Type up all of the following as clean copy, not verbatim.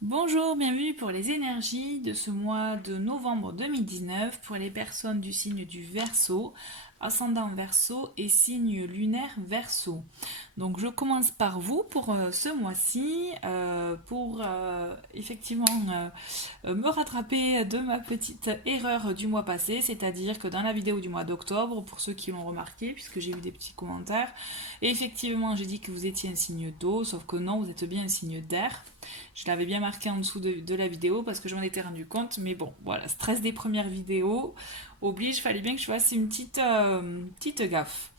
Bonjour, bienvenue pour les énergies de ce mois de novembre 2019 pour les personnes du signe du Verseau, ascendant Verseau et signe lunaire Verseau. Donc je commence par vous pour ce mois-ci pour effectivement me rattraper de ma petite erreur du mois passé, c'est-à-dire que dans la vidéo du mois d'octobre, pour ceux qui l'ont remarqué, puisque j'ai eu des petits commentaires, effectivement j'ai dit que vous étiez un signe d'eau, sauf que non, vous êtes bien un signe d'air. Je l'avais bien marqué en dessous de la vidéo parce que je m'en étais rendu compte. Mais bon, voilà, stress des premières vidéos oblige, fallait bien que je fasse une petite gaffe.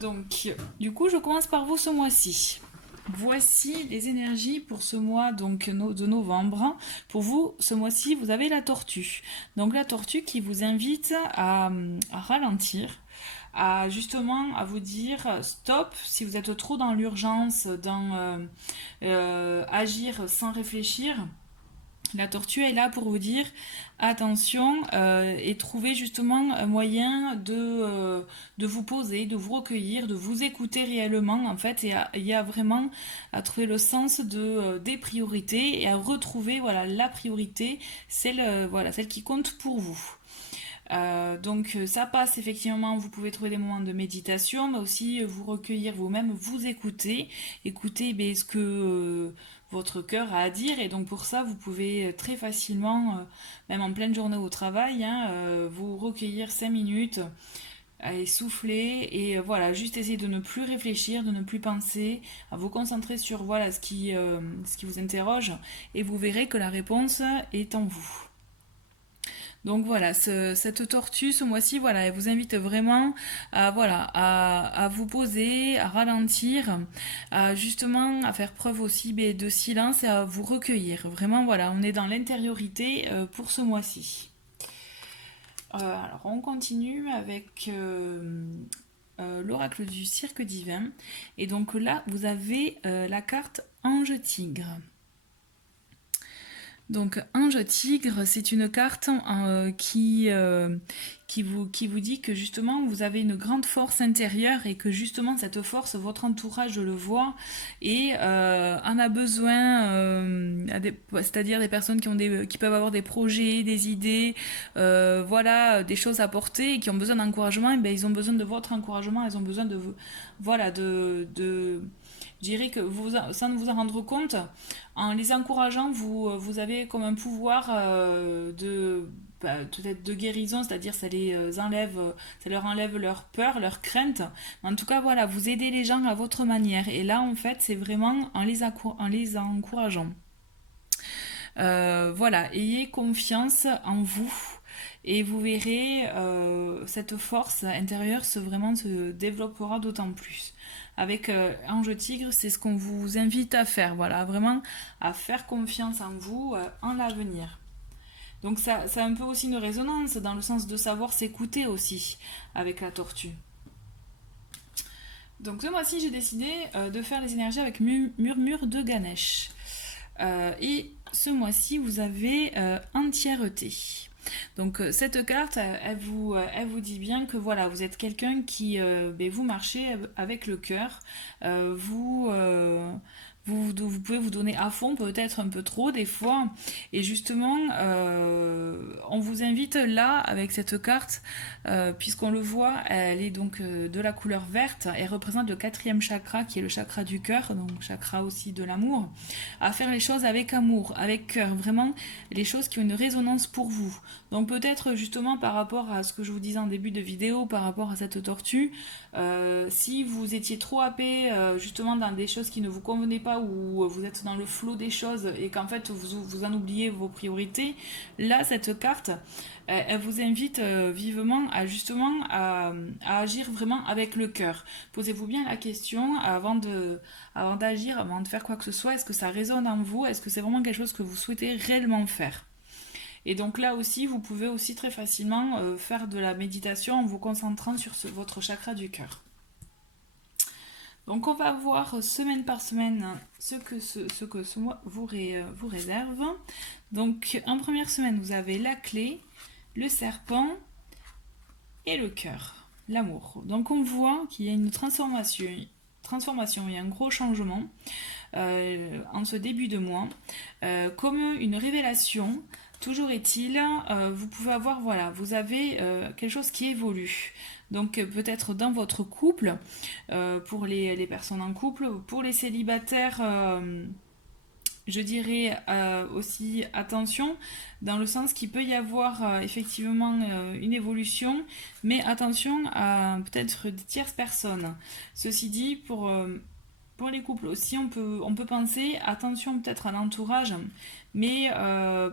Donc, du coup, je commence par vous ce mois-ci. Voici les énergies pour ce mois donc de novembre. Pour vous, ce mois-ci, vous avez la tortue. Donc la tortue qui vous invite à ralentir, à justement à vous dire stop si vous êtes trop dans l'urgence, dans agir sans réfléchir. La tortue est là pour vous dire attention et trouver justement un moyen de vous poser, de vous recueillir, de vous écouter réellement en fait et à vraiment à trouver le sens des priorités et à retrouver voilà la priorité, celle qui compte pour vous. Donc ça passe effectivement, vous pouvez trouver des moments de méditation, mais aussi vous recueillir vous-même, vous écouter, écouter ce que votre cœur a à dire, et donc pour ça vous pouvez très facilement, même en pleine journée au travail, vous recueillir 5 minutes et souffler et voilà, juste essayer de ne plus réfléchir, de ne plus penser, à vous concentrer sur voilà ce qui vous interroge, et vous verrez que la réponse est en vous. Donc voilà, cette tortue ce mois-ci, voilà, elle vous invite vraiment à vous poser, à ralentir, à justement à faire preuve aussi de silence et à vous recueillir. Vraiment, voilà, on est dans l'intériorité pour ce mois-ci. Alors on continue avec l'oracle du cirque divin. Et donc là, vous avez la carte Ange Tigre. Donc Ange Tigre, c'est une carte qui vous dit que justement vous avez une grande force intérieure et que justement cette force, votre entourage le voit et en a besoin, c'est-à-dire des personnes qui peuvent avoir des projets, des idées, voilà, des choses à porter et qui ont besoin d'encouragement, et bien, ils ont besoin de votre encouragement, ils ont besoin de voilà, je dirais que vous, sans vous en rendre compte, en les encourageant, vous avez comme un pouvoir peut-être de guérison, c'est-à-dire ça leur enlève leur peur, leur crainte. En tout cas, voilà, vous aidez les gens à votre manière. Et là, en fait, c'est vraiment en les encourageant. Voilà, ayez confiance en vous. Et vous verrez, cette force intérieure vraiment se développera d'autant plus. Avec Ange Tigre, c'est ce qu'on vous invite à faire, voilà, vraiment à faire confiance en vous, en l'avenir. Donc ça a un peu aussi une résonance dans le sens de savoir s'écouter aussi avec la tortue. Donc ce mois-ci, j'ai décidé de faire les énergies avec Murmure de Ganesh. Et ce mois-ci, vous avez entièreté. Donc cette carte, elle vous dit bien que voilà, vous êtes quelqu'un qui, vous marchez avec le cœur, vous pouvez vous donner à fond, peut-être un peu trop des fois, et justement, on vous invite là avec cette carte, puisqu'on le voit, elle est donc de la couleur verte, elle représente le quatrième chakra qui est le chakra du cœur, donc chakra aussi de l'amour, à faire les choses avec amour, avec cœur, vraiment les choses qui ont une résonance pour vous. Donc peut-être justement par rapport à ce que je vous disais en début de vidéo, par rapport à cette tortue, si vous étiez trop happé justement dans des choses qui ne vous convenaient pas, ou vous êtes dans le flot des choses et qu'en fait vous en oubliez vos priorités, là cette carte, elle vous invite vivement à justement à agir vraiment avec le cœur. Posez-vous bien la question avant d'agir, avant de faire quoi que ce soit, est-ce que ça résonne en vous, est-ce que c'est vraiment quelque chose que vous souhaitez réellement faire. Et donc là aussi, vous pouvez aussi très facilement faire de la méditation en vous concentrant sur votre chakra du cœur. Donc on va voir semaine par semaine ce que ce mois vous réserve. Donc en première semaine, vous avez la clé, le serpent et le cœur, l'amour. Donc on voit qu'il y a une transformation, il y a un gros changement. en ce début de mois, comme une révélation. Toujours est-il, vous pouvez avoir, voilà, vous avez quelque chose qui évolue. Donc peut-être dans votre couple, pour les personnes en couple, pour les célibataires, je dirais aussi attention, dans le sens qu'il peut y avoir effectivement une évolution, mais attention à peut-être des tierces personnes. Ceci dit, pour les couples aussi, on peut penser, attention peut-être à l'entourage, mais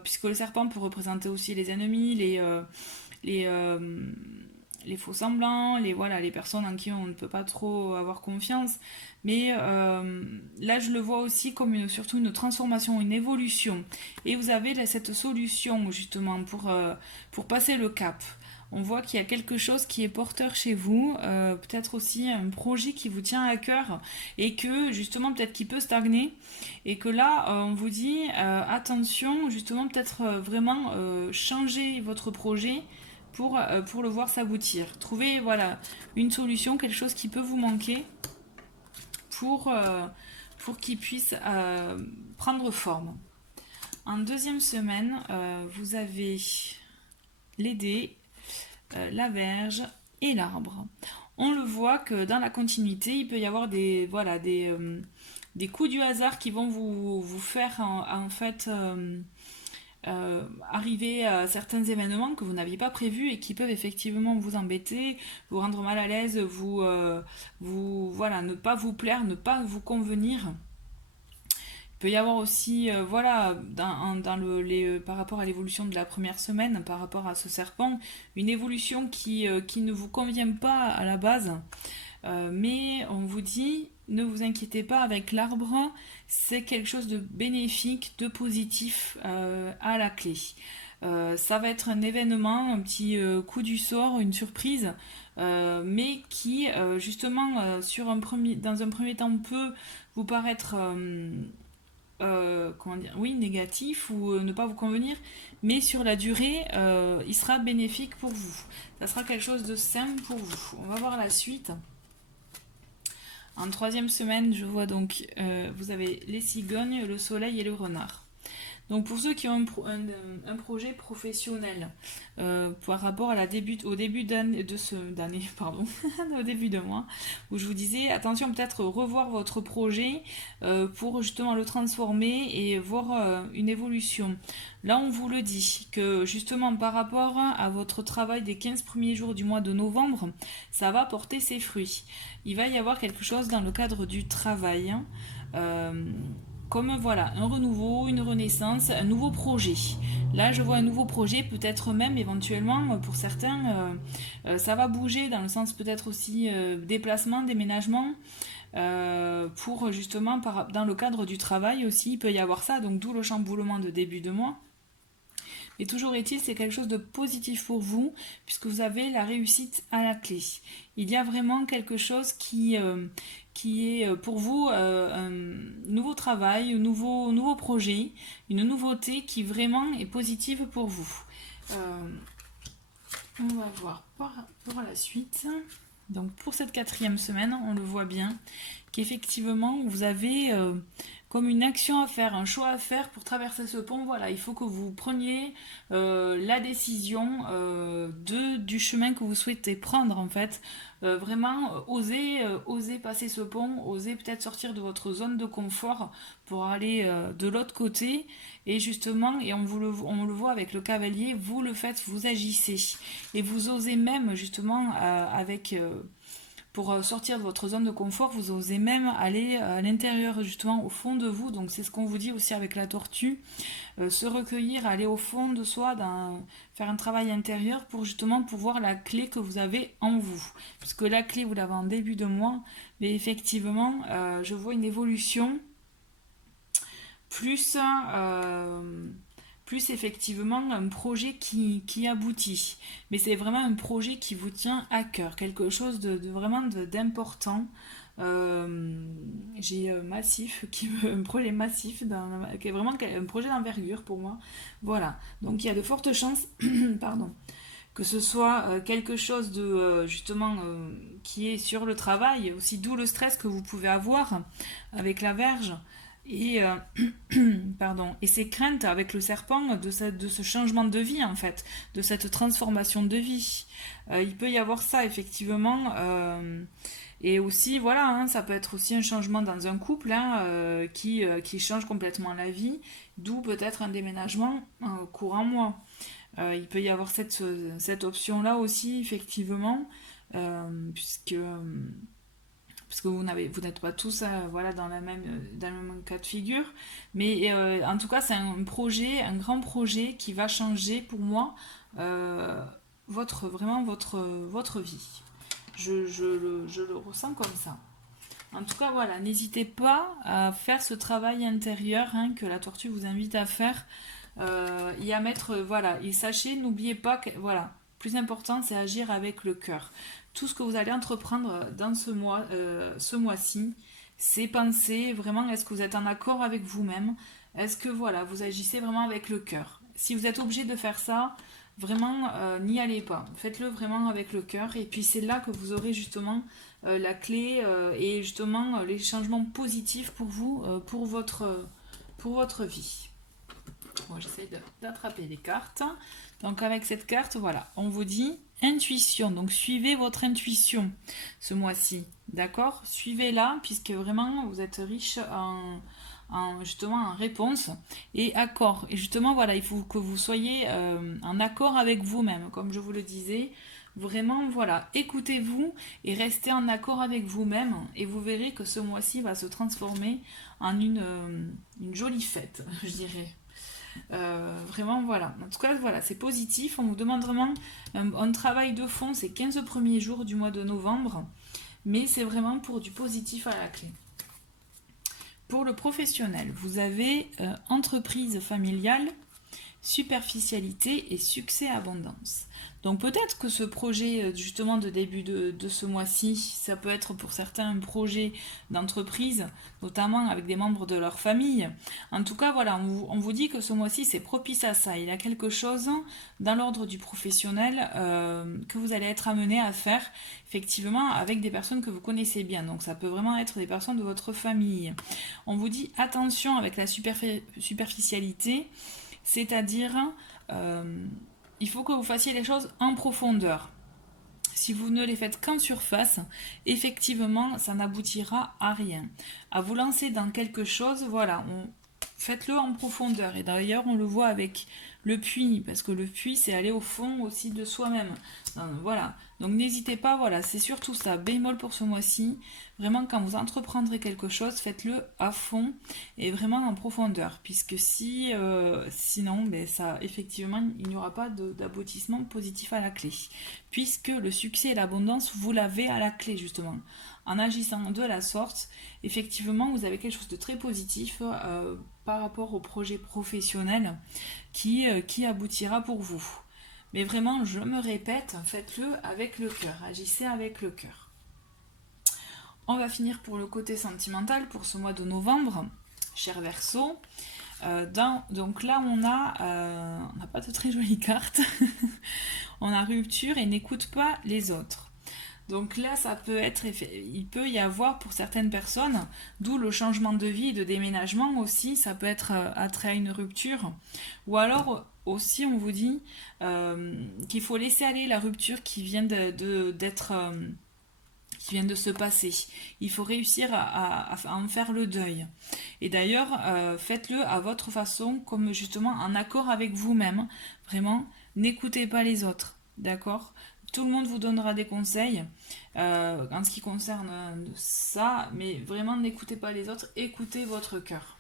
puisque le serpent peut représenter aussi les ennemis, les, euh, les faux semblants, voilà, les personnes en qui on ne peut pas trop avoir confiance. Mais là, je le vois aussi comme surtout une transformation, une évolution. Et vous avez là, cette solution justement pour passer le cap. On voit qu'il y a quelque chose qui est porteur chez vous, peut-être aussi un projet qui vous tient à cœur et que justement peut-être qu'il peut stagner et que là on vous dit attention justement peut-être vraiment changer votre projet pour le voir s'aboutir. Trouvez voilà une solution, quelque chose qui peut vous manquer pour qu'il puisse prendre forme. En deuxième semaine, vous avez les dés, la verge et l'arbre. On le voit que dans la continuité, il peut y avoir des coups du hasard qui vont vous faire en fait arriver à certains événements que vous n'aviez pas prévus et qui peuvent effectivement vous embêter, vous rendre mal à l'aise, ne pas vous plaire, ne pas vous convenir. Il peut y avoir aussi, par rapport à l'évolution de la première semaine, par rapport à ce serpent, une évolution qui ne vous convient pas à la base. Mais on vous dit, ne vous inquiétez pas, avec l'arbre, c'est quelque chose de bénéfique, de positif à la clé. Ça va être un événement, un petit coup du sort, une surprise, mais qui, justement, dans un premier temps, peut vous paraître négatif ou ne pas vous convenir, mais sur la durée, il sera bénéfique pour vous. Ça sera quelque chose de simple pour vous. On va voir la suite. En troisième semaine, je vois donc, vous avez les cigognes, le soleil et le renard. Donc pour ceux qui ont un projet professionnel par rapport au début d'année, au début de mois, où je vous disais attention peut-être revoir votre projet pour justement le transformer et voir une évolution. Là on vous le dit que justement par rapport à votre travail des 15 premiers jours du mois de novembre, ça va porter ses fruits. Il va y avoir quelque chose dans le cadre du travail. Comme voilà, un renouveau, une renaissance, un nouveau projet. Là, je vois un nouveau projet, peut-être même éventuellement, pour certains, ça va bouger dans le sens peut-être aussi déplacement, déménagement, pour justement, dans le cadre du travail aussi, il peut y avoir ça, donc d'où le chamboulement de début de mois. Mais toujours est-il, c'est quelque chose de positif pour vous, puisque vous avez la réussite à la clé. Il y a vraiment quelque chose qui est pour vous un nouveau travail, un nouveau projet, une nouveauté qui vraiment est positive pour vous. On va voir pour la suite. Donc pour cette quatrième semaine, on le voit bien, qu'effectivement vous avez comme une action à faire, un choix à faire pour traverser ce pont. Voilà, il faut que vous preniez la décision du chemin que vous souhaitez prendre en fait. Vraiment oser passer ce pont, oser peut-être sortir de votre zone de confort pour aller de l'autre côté. Et justement, et on le voit avec le cavalier, vous le faites, vous agissez. Et vous osez même justement pour sortir de votre zone de confort, vous osez même aller à l'intérieur, justement, au fond de vous. Donc c'est ce qu'on vous dit aussi avec la tortue. Se recueillir, aller au fond de soi, faire un travail intérieur pour justement pouvoir la clé que vous avez en vous. Puisque la clé, vous l'avez en début de mois. Mais effectivement, je vois une évolution plus effectivement un projet qui aboutit. Mais c'est vraiment un projet qui vous tient à cœur, quelque chose de vraiment d'important. J'ai un projet massif, qui est vraiment un projet d'envergure pour moi. Voilà, donc il y a de fortes chances pardon, que ce soit quelque chose de justement qui est sur le travail, aussi d'où le stress que vous pouvez avoir avec la verge. et pardon, et ces craintes avec le serpent de ce changement de vie en fait, de cette transformation de vie. Il peut y avoir ça effectivement, et aussi voilà, hein, ça peut être aussi un changement dans un couple hein, qui change complètement la vie, d'où peut-être un déménagement courant mois. Il peut y avoir cette option-là aussi, effectivement, puisque parce que vous n'êtes pas tous voilà, dans le même cas de figure. Mais en tout cas, c'est un projet, un grand projet qui va changer pour moi euh, vraiment votre vie. Je le ressens comme ça. En tout cas, voilà, n'hésitez pas à faire ce travail intérieur hein, que la tortue vous invite à faire et à mettre, voilà, et sachez, n'oubliez pas que, voilà, plus important, c'est agir avec le cœur. Tout ce que vous allez entreprendre dans ce mois-ci, c'est penser vraiment, est-ce que vous êtes en accord avec vous-même? Est-ce que, voilà, vous agissez vraiment avec le cœur? Si vous êtes obligé de faire ça, vraiment, n'y allez pas. Faites-le vraiment avec le cœur, et puis c'est là que vous aurez justement la clé et justement les changements positifs pour vous, pour votre vie. Bon, j'essaie d'attraper les cartes. Donc avec cette carte, voilà, on vous dit intuition. Donc suivez votre intuition ce mois-ci, d'accord? Suivez-la puisque vraiment vous êtes riche justement en réponses et accord. Et justement, voilà, il faut que vous soyez en accord avec vous-même, comme je vous le disais. Vraiment, voilà, écoutez-vous et restez en accord avec vous-même et vous verrez que ce mois-ci va se transformer en une jolie fête, je dirais. Vraiment, voilà. En tout cas, voilà, c'est positif. On vous demande vraiment un travail de fond ces 15 premiers jours du mois de novembre, mais c'est vraiment pour du positif à la clé. Pour le professionnel, vous avez entreprise familiale, superficialité et succès abondance. Donc peut-être que ce projet justement de début de ce mois-ci, ça peut être pour certains un projet d'entreprise, notamment avec des membres de leur famille. En tout cas, voilà, on vous dit que ce mois-ci c'est propice à ça. Il y a quelque chose dans l'ordre du professionnel que vous allez être amené à faire effectivement avec des personnes que vous connaissez bien. Donc ça peut vraiment être des personnes de votre famille. On vous dit attention avec la superficialité, c'est-à-dire il faut que vous fassiez les choses en profondeur. Si vous ne les faites qu'en surface, effectivement, ça n'aboutira à rien. À vous lancer dans quelque chose, voilà, faites-le en profondeur. Et d'ailleurs, on le voit avec le puits, parce que le puits, c'est aller au fond aussi de soi-même. Voilà. Donc n'hésitez pas, voilà, c'est surtout ça. Bémol pour ce mois-ci. Vraiment, quand vous entreprendrez quelque chose, faites-le à fond et vraiment en profondeur. Puisque sinon, ben, ça, effectivement, il n'y aura pas d'aboutissement positif à la clé. Puisque le succès et l'abondance, vous l'avez à la clé, justement. En agissant de la sorte, effectivement, vous avez quelque chose de très positif par rapport au projet professionnel qui aboutira pour vous. Mais vraiment, je me répète, faites-le avec le cœur, agissez avec le cœur. On va finir pour le côté sentimental pour ce mois de novembre, cher Verseau. Donc là, on n'a pas de très jolies cartes. On a rupture et n'écoute pas les autres. Donc là, il peut y avoir pour certaines personnes, d'où le changement de vie et de déménagement aussi, ça peut être attrait à une rupture. Ou alors aussi, on vous dit qu'il faut laisser aller la rupture qui vient qui vient de se passer. Il faut réussir à en faire le deuil. Et d'ailleurs, faites-le à votre façon, comme justement en accord avec vous-même. Vraiment, n'écoutez pas les autres, d'accord? Tout le monde vous donnera des conseils en ce qui concerne ça, mais vraiment n'écoutez pas les autres, écoutez votre cœur.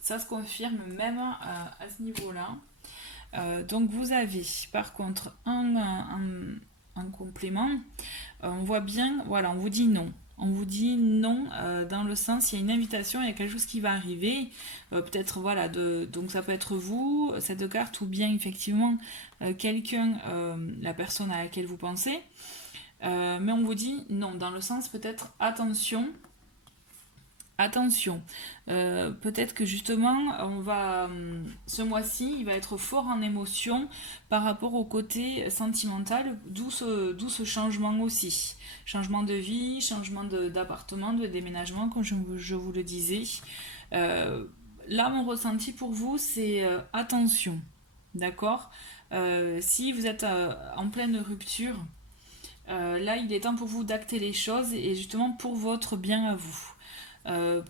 Ça se confirme même à ce niveau-là. Donc vous avez par contre un complément. On voit bien, voilà, on vous dit non. On vous dit non dans le sens, il y a une invitation, il y a quelque chose qui va arriver. Peut-être, voilà, donc ça peut être vous, cette carte, ou bien effectivement quelqu'un, la personne à laquelle vous pensez. Mais on vous dit non, dans le sens peut-être attention. Attention, peut-être que justement, ce mois-ci, il va être fort en émotion par rapport au côté sentimental, d'où ce changement aussi. Changement de vie, changement d'appartement, de déménagement, comme je vous le disais. Là, mon ressenti pour vous, c'est attention, d'accord? Si vous êtes en pleine rupture, là, il est temps pour vous d'acter les choses et justement pour votre bien à vous.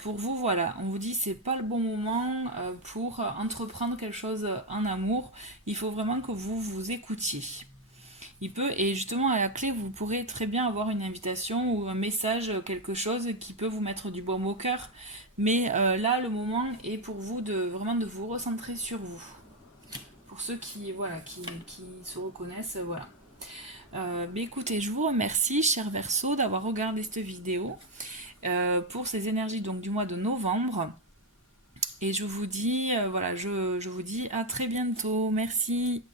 Pour vous, voilà, on vous dit c'est pas le bon moment pour entreprendre quelque chose en amour. Il faut vraiment que vous vous écoutiez. Il peut, et justement à la clé, vous pourrez très bien avoir une invitation ou un message, quelque chose qui peut vous mettre du baume au cœur. Mais là, le moment est pour vous de vraiment de vous recentrer sur vous. Pour ceux qui, voilà, qui se reconnaissent, voilà. Mais écoutez, je vous remercie, cher Verseau, d'avoir regardé cette vidéo pour ces énergies donc du mois de novembre. Et je vous dis, voilà, je vous dis à très bientôt. Merci.